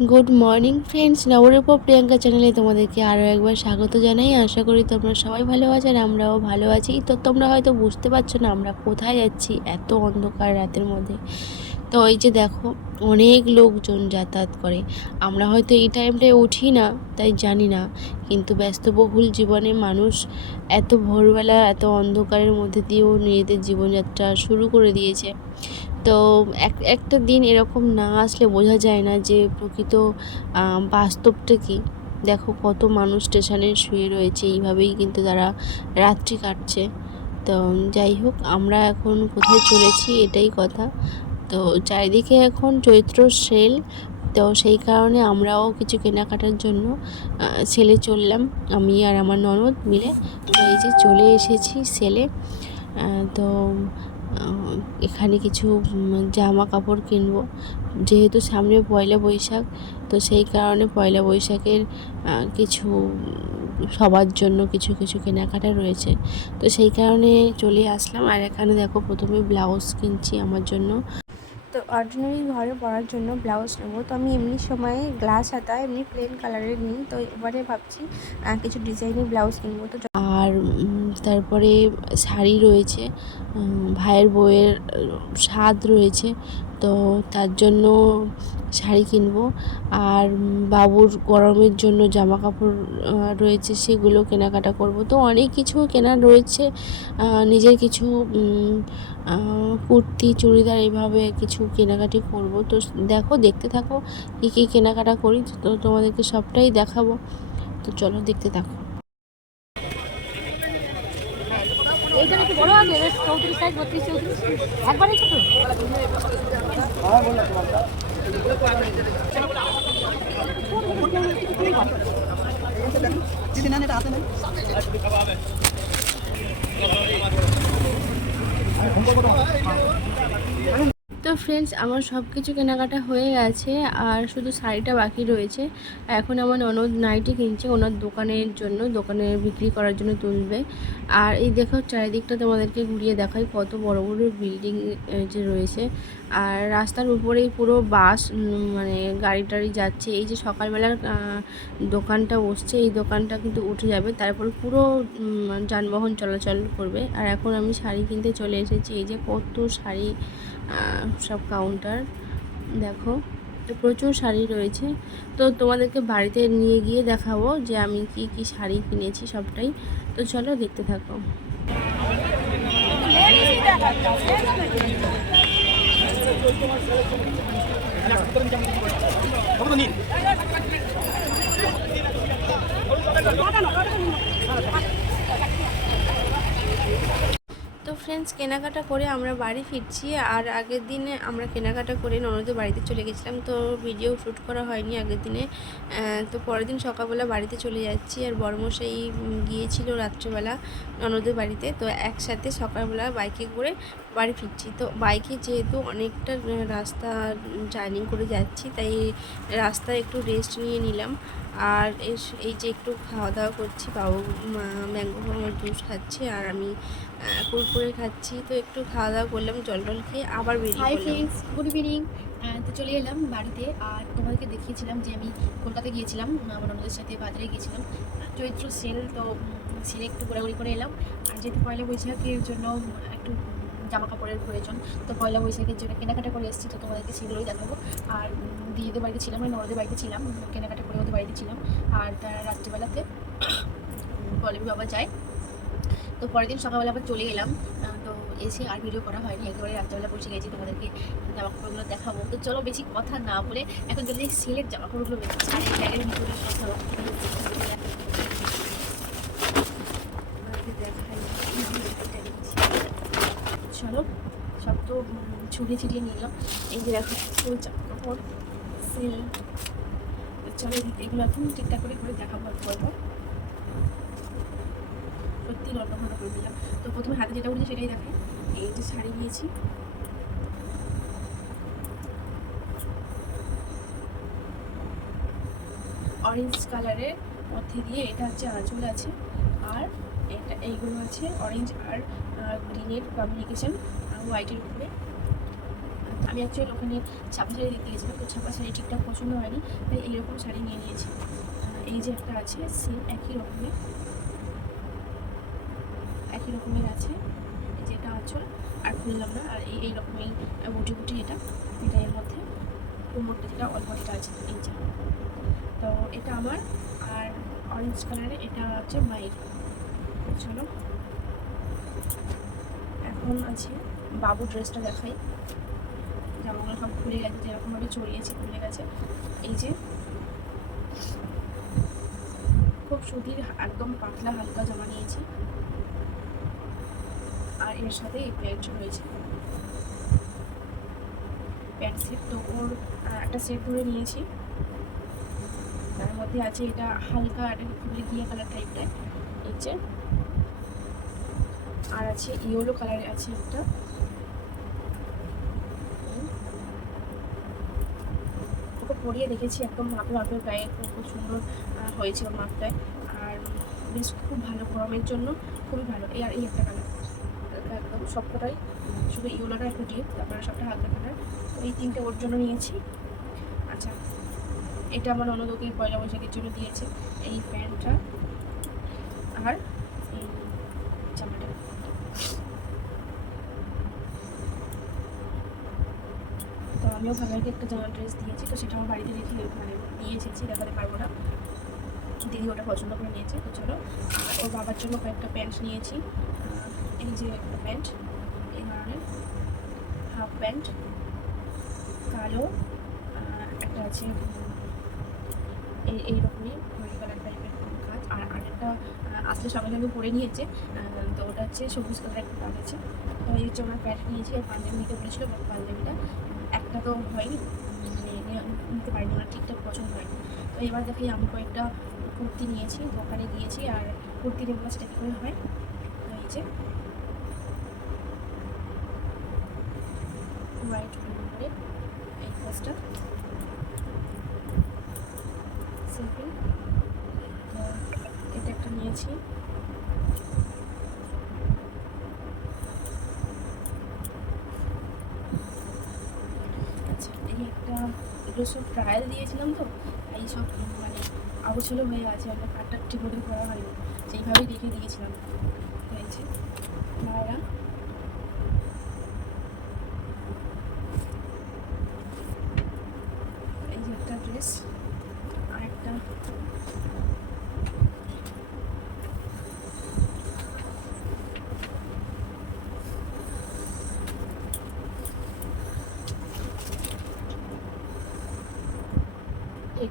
Good morning friends Nabarup Priyanka চ্যানেলে তোমাদেরকে আরও একবার স্বাগত জানাই। আশা করি তোমরা সবাই ভালো আছো আর আমরাও ভালো আছি। তো তোমরা হয়তো বুঝতে পারছ না আমরা কোথায় যাচ্ছি এত অন্ধকার রাতের মধ্যে। তো এই যে দেখো, অনেক লোকজন যাতায়াত করে। আমরা হয়তো এই টাইমটায় উঠি না, তাই জানি না। কিন্তু ব্যস্তবহুল জীবনে মানুষ এত ভোরবেলা, এত অন্ধকারের মধ্যে দিয়েও নিজেদের জীবনযাত্রা শুরু করে দিয়েছে। তো এক, একটা দিন এরকম না আসলে বোঝা যায় না যে প্রকৃত বাস্তবটা কী। দেখো কত মানুষ স্টেশনে শুয়ে রয়েছে, এইভাবেই কিন্তু তারা রাত্রি কাটছে। তো যাই হোক, আমরা এখন কোথায় চলেছি এটাই কথা। তো চারিদিকে এখন চৈত্র সেল, তো সেই কারণে আমরাও কিছু কেনাকাটার জন্য সেলে চললাম, আমি আর আমার ননদ মিলে। এই যে চলে এসেছি সেলে তো এখানে কিছু জামা কাপড় কিনবো। যেহেতু সামনে পয়লা বৈশাখ তো সেই কারণে পয়লা বৈশাখের কিছু সবার জন্য কিছু কিছু কেনাকাটা রয়েছে। তো সেই কারণে চলে আসলাম। আর এখানে দেখো প্রথমে ব্লাউজ কিনছি আমার জন্য। তো অর্ডিনারি ঘরে পরার জন্য ব্লাউজ নেব। তো আমি এমনি সময়ে গ্লাস হাতা এমনি প্লেন কালারের নিই। তো এবারে ভাবছি কিছু ডিজাইনের ব্লাউজ কিনবো। তো আর তারপরে শাড়ি রয়েছে ভাইয়ের বউয়ের স্বাদ রয়েছে, তো তার জন্য শাড়ি কিনবো। আর বাবুর গরমের জন্য জামা কাপড় রয়েছে সেগুলো কেনাকাটা করব। তো অনেক কিছু কেনা রয়েছে নিজের কিছু কুর্তি, চুড়িদার এইভাবে কিছু কেনাকাটি করব। তো দেখো, দেখতে থাকো, কী কী কেনাকাটা করি, তো তোমাদেরকে সবটাই দেখাবো। তো চলো, দেখতে থাকো। এইটা একটু বড় আছে? চৌত্রিশ সাইজ বত্রিশ চৌত্রিশ? একবারই ছোট তো। ফ্রেন্ডস আমার সব কিছু কেনাকাটা হয়ে গেছে আর শুধু শাড়িটা বাকি রয়েছে। এখন আমার ননদ নাইটি কিনছে, ওনার দোকানের জন্য, দোকানে বিক্রি করার জন্য তুলবে। আর এই দেখো চারিদিকটা তোমাদেরকে ঘুরিয়ে দেখাই, কত বড় বড় বিল্ডিং যে রয়েছে। আর রাস্তার উপরেই পুরো বাস মানে গাড়ি টাড়ি যাচ্ছে। এই যে সকালবেলার দোকানটা বসছে, এই দোকানটা কিন্তু উঠে যাবে। তারপর পুরো যানবাহন চলাচল করবে। আর এখন আমি শাড়ি কিনতে চলে এসেছি। এই যে কত শাড়ি সব কাউন্টার দেখো, তো প্রচুর শাড়ি রয়েছে। তো তোমাদেরকে বাড়িতে নিয়ে গিয়ে দেখাবো যে আমি কি কি শাড়ি কিনেছি সবটাই। তো চলো দেখতে থাকো। ফ্রেন্ডস কেনাকাটা করে আমরা বাড়ি ফিরছি আর আগের দিনে আমরা কেনাকাটা করে ননদের বাড়িতে চলে গেছিলাম তো ভিডিও শ্যুট করা হয়নি আগের দিনে। তো পরের দিন সকালবেলা বাড়িতে চলে যাচ্ছি আর বড়মশাই উম, গিয়েছিল রাত্রেবেলা ননদের বাড়িতে তো একসাথে সকালবেলা বাইকে করে বাড়ি ফিরছি। তো বাইকে যেহেতু অনেকটা রাস্তা জার্নি করে যাচ্ছি তাই রাস্তায় একটু রেস্ট নিয়ে নিলাম। আর এস- এই যে একটু খাওয়া দাওয়া করছি বাবু ম্যাঙ্গো জুস খাচ্ছে আর আমি কুরকুরে খাচ্ছি। তো একটু খাওয়া দাওয়া করলাম জল টল খেয়ে আবার বেরিয়ে হাই ফ্রেন্ডস গুড ইভিনিং তো চলে এলাম বাড়িতে আর তোমাদেরকে দেখিয়েছিলাম যে আমি কলকাতায় গিয়েছিলাম আমার অন্যদের সাথে বাজারে গিয়েছিলাম। চৈত্র সেল তো সেলে একটু ঘোরাঘুরি করে এলাম। আর যেহেতু পয়লা বৈশাখের জন্য একটু জামা কাপড়ের প্রয়োজন। তো পয়লা বৈশাখের জন্য কেনাকাটা করে এসেছি, তো তোমাদেরকে সেগুলোই দেখাবো আর দিদিদের বাড়িতে ছিলাম আমি ননদের বাড়িতে ছিলাম, কেনাকাটা করে ওদের বাড়িতে ছিলাম। আর তার রাত্রিবেলাতে পল্লবী বাবা যায়। তো পরের দিন সকালবেলা আবার চলে এলাম। তো এসে আর ভিডিও করা হয়নি, একেবারে রাত্রেবেলা বসে গেছি, তোমাদেরকে জামা কাপড়গুলো দেখাবো। তো চলো বেশি কথা না বলে এখন যদি সিলেট জামা কাপড়গুলো বেশি ভিতরে কথা চলো সব তো উম, ছিটিয়ে নিলাম এই যে দেখো ফুল কাপড় সিল। চলো এগুলো এখন ঠিকঠাক করে করে দেখাবো করব সত্যি ঘণ্টা করে দিলাম তো প্রথমে হাতে যেটা উঠেছে সেটাই দেখাই এই যে শাড়ি নিয়েছি। অরেঞ্জ কালারের মধ্যে দিয়ে এটা হচ্ছে আঁচল আছে। এটা এইগুলো আছে অরেঞ্জ আর গ্রিনের কমিউনিকেশন হোয়াইটের উপরে। আমি অ্যাকচুয়ালি ওখানে ছাপা শাড়ি দেখতে গেছিলাম, তো ছাপা শাড়ি ঠিকঠাক পছন্দ হয়নি, তাই এইরকম শাড়ি নিয়ে নিয়েছি। এই যে একটা আছে সেম একই রকমের একই রকমের আছে, এই যে এটা আঁচল, আর খুললাম না, আর এই এই রকমই বুটি বুটি এটা এটা এর মধ্যে, কোমরটা যেটা অল্প একটা আছে এই যে। তো এটা আমার, আর অরেঞ্জ কালারে এটা হচ্ছে মায়ের। চলো। এখন আছে বাবু ড্রেসটা দেখাই। জামাগুলো সব খুলে গেছে, যেরকমভাবে চড়িয়েছি, খুলে গেছে। এই যে, খুব সুতির, একদম পাতলা হালকা জামা নিয়েছি। আর এর সাথে এই প্যান্ট রয়েছে। প্যান্ট সেট তো ওর একটা সেট ধরে নিয়েছি। তার মধ্যে আছে এটা হালকা একটা খুবই ঘিয়া কালার টাইপের এই যে আর আছে ইয়েলো কালারের আছে একটা। ওকে পরিয়ে দেখেছি, একদম মাপে মাপের গায়ে খুব সুন্দর হয়েছে ওর মাপটায়। আর বেশ খুব ভালো, গরমের জন্য খুবই ভালো। এই আর এই একটা কালার। একদম সবকটাই, শুধু ইউলোটা একটু ডিপ তারপরে সবটা হালকা কালার। এই তিনটে ওর জন্য নিয়েছি। আচ্ছা এটা আমার অন্যদকে পয়লা বৈশাখের জন্য দিয়েছে, এই প্যান্টটা আর এই জামাটা তো আমিও ভাগাইকে একটা জামা ড্রেস দিয়েছি, তো সেটা আমার বাড়িতে রেখে মানে নিয়ে এসেছি দেখাতে পারব না। দিদি ওটা পছন্দ করে নিয়েছে, তো চলো, ওর বাবার জন্য কয়েকটা প্যান্ট নিয়েছি। এই যে একটা প্যান্ট এই ধরনের হাফ প্যান্ট কালো একটা আছে এই এইরকমই খয়েরি কালার টাইপের কাজ, আর আরেকটা আসলে সঙ্গে সঙ্গে পরে নিয়েছে তো ওটা হচ্ছে সবুজ কালার একটা কাজ আছে। তো এই হচ্ছে আমার প্যান্ট নিয়েছি, আর পাঞ্জাবি নিতে বলেছিল পাঞ্জাবিটা একটা তো হয়নি মানে নে- নিতে পারিনি ওনার ঠিকঠাক পছন্দ হয়নি। তো এবার দেখি আমি কয়েকটা কুর্তি নিয়েছি দোকানে গিয়েছি আর কুর্তি নেব সেটা কী করে হয় এই যে। হোয়াইট এই ফার্স্টটা সিম্পল এটা একটা নিয়েছি আচ্ছা এই একটা এগুলো সব ট্রায়াল দিয়েছিলাম তো এই সব মানে আগোছালো হয়ে আছে আমরা কাঠটা ঠিক করে করা হয়নি, সেইভাবেই রেখে দিয়েছিলাম। হয়েছে। মায়েরা এই যে একটা ড্রেস আর একটা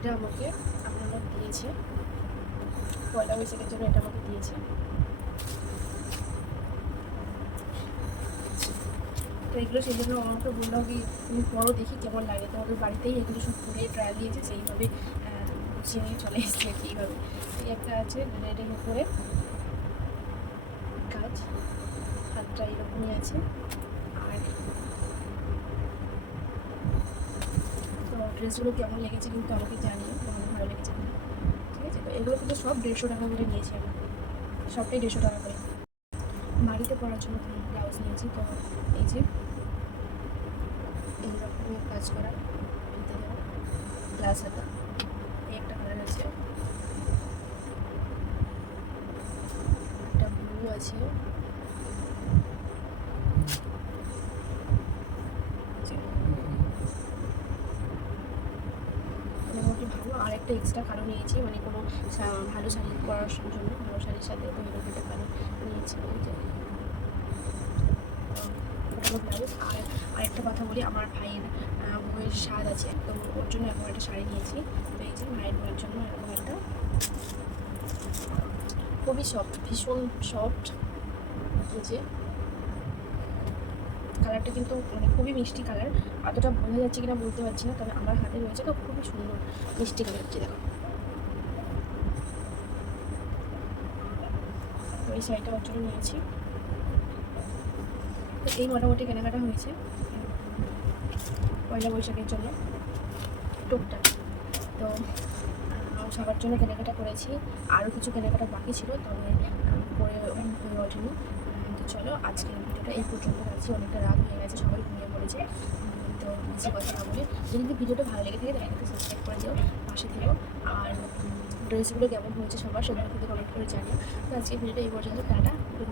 এটা আমাকে আপনারা দিয়েছে। পয়লা বৈশাখের জন্য এটা আমাকে দিয়েছে। তো এগুলো সেই জন্য আমাকে বলল কি, তুমি পরও দেখি কেমন লাগে। তোমাদের বাড়িতেই এগুলো সব করে ট্রায়াল দিয়েছে, সেইভাবে গুছিয়ে নিয়ে চলে এসেছি এইভাবে। এই একটা আছে রেডের উপরে কাজ, হাতটা এরকমই আছে আর তো ড্রেসগুলো কেমন লেগেছে কিন্তু আমাকে জানিও তোমাদের ভালো লেগেছে ঠিক আছে? তো এগুলো কিন্তু সব দেড়শো টাকা করে নিয়েছি আমি। সবটাই দেড়শো টাকা করে। বাড়িতে পরার জন্য ব্লাউজ নিয়েছি। তো এই যে এই রকমের কাজ করা গ্লাস হাতা। এই একটা কালার আছে। একটা ব্লু আছে যে মোটামুটি ভালো আর একটা এক্সট্রা কালো নিয়েছি মানে কোনো ভালো শাড়ি করার জন্য ভালো শাড়ির সাথে তো এরকম একটা কালো নিয়েছি আর আরেকটা কথা বলি আমার ভাইয়ের আহ, বউয়ের স্বাদ আছে তো ওর জন্য এরকম একটা শাড়ি নিয়েছি এই যে মায়ের বউয়ের জন্য এরকম একটা। খুবই সফট ভীষণ সফট যে। কালারটা কিন্তু মানে খুবই মিষ্টি কালার অতটা বোঝা যাচ্ছে কিনা বলতে পারছি না, তবে আমার হাতে রয়েছে তো খুবই সুন্দর মিষ্টি কালার যে দেখো। এই শাড়িটা ওর জন্য নিয়েছি। তো এই মোটামুটি কেনাকাটা হয়েছে পয়লা বৈশাখের জন্য, টুকটাক। তো সবার জন্য কেনাকাটা করেছি। আরও কিছু কেনাকাটা বাকি ছিল, তবে করে ওঠেনি। তো চলো, আজকের ভিডিওটা এই পর্যন্ত রাখছি। অনেকটা রাত হয়ে গেছে, সবাই ঘুমিয়ে পড়েছে। তো বুঝতে কথা না বলে, যদি ভিডিওটা ভালো লেগে থাকে, তাহলে একটু সাবস্ক্রাইব করে দিও, পাশে থেকো। আর ড্রেসগুলো কেমন হয়েছে সবার, সেগুলো কিন্তু কমেন্ট করে জানিও। তো আজকের ভিডিওটা এই পর্যন্ত, টাটা।